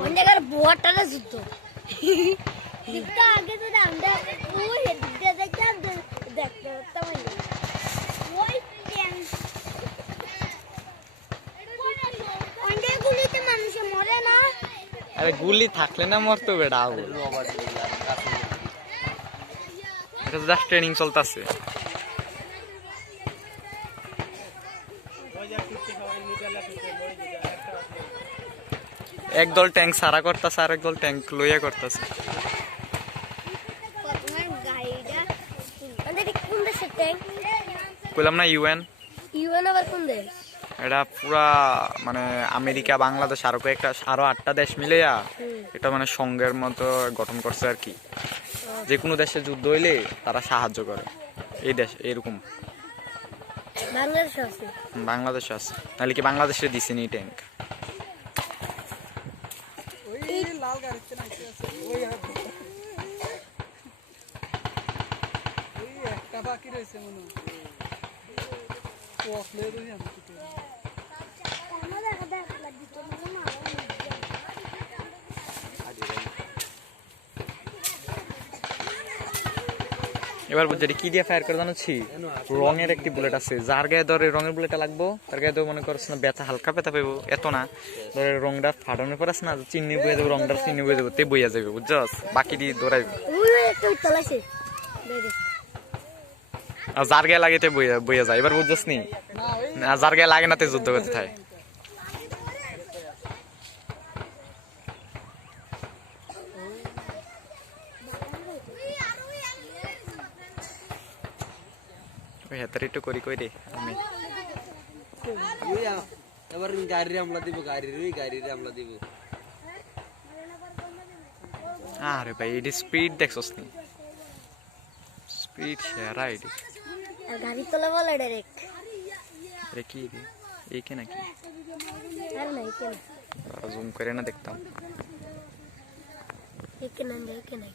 অনেকের বোয়াটারে যুদ্ধ দিকটা আগে তো আমরা ওই দিকটা দেখতাম দেখতে পারতাম ওই অনেক গুলিতে মানুষ মরে না আরে গুলি থাকলে না মরতো বেটা এটা জাস্ট ট্রেনিং চলতেছে একদল ট্যাঙ্ক সারা করতেছে আর একদল ট্যাঙ্ক লইয়া করতেছে বললাম না ইউএন আবার কোন দেশ এটা পুরা মানে আমেরিকা বাংলাদেশ আরো কয়েকটা আরো 8টা দেশ মিলেয়া এটা মানে সংঘের মতো গঠন করছে আর কি যে কোনো দেশে যুদ্ধ হইলে তারা সাহায্য করে এই দেশ এরকম বাংলাদেশে আছে নাহলে কি বাংলাদেশে দিছে নি ট্যাঙ্ক বাকি রয়েছে মনে এবার বুঝছি কি দিয়ে ফায়ার করে জানাচ্ছি রঙের একটি বুলেট আছে যার গায়ে ধরে রঙের বুলেটটা লাগবো তার গায়ে তো মনে করছ না ব্যথা হালকা ব্যথা পাইবো এত না ধরে রংটা ফাটানোর পর আছে না চিনি বয়ে দেবো রংটা চিনি বয়ে দেবো তে বইয়া যাবে বুঝছস বাকি দিয়ে দৌড়াইবো আর যার গায়ে লাগে তে বইয়া যায় এবার বুঝছস নি যার গায়ে লাগে না তে যুদ্ধ করতে থাকে হেতার একটু করি কই রে আমি এবার গাড়ি আমলা দিব গাড়ি আমলা দিব আরে ভাই এডি স্পিড দেখছস নি স্পিড সেরা এডি গাড়ি তোলা বলে ডাইরেক্ট আরে কি রে এই কে নাকি আর নাই কেন জুম করে না দেখতাম একে না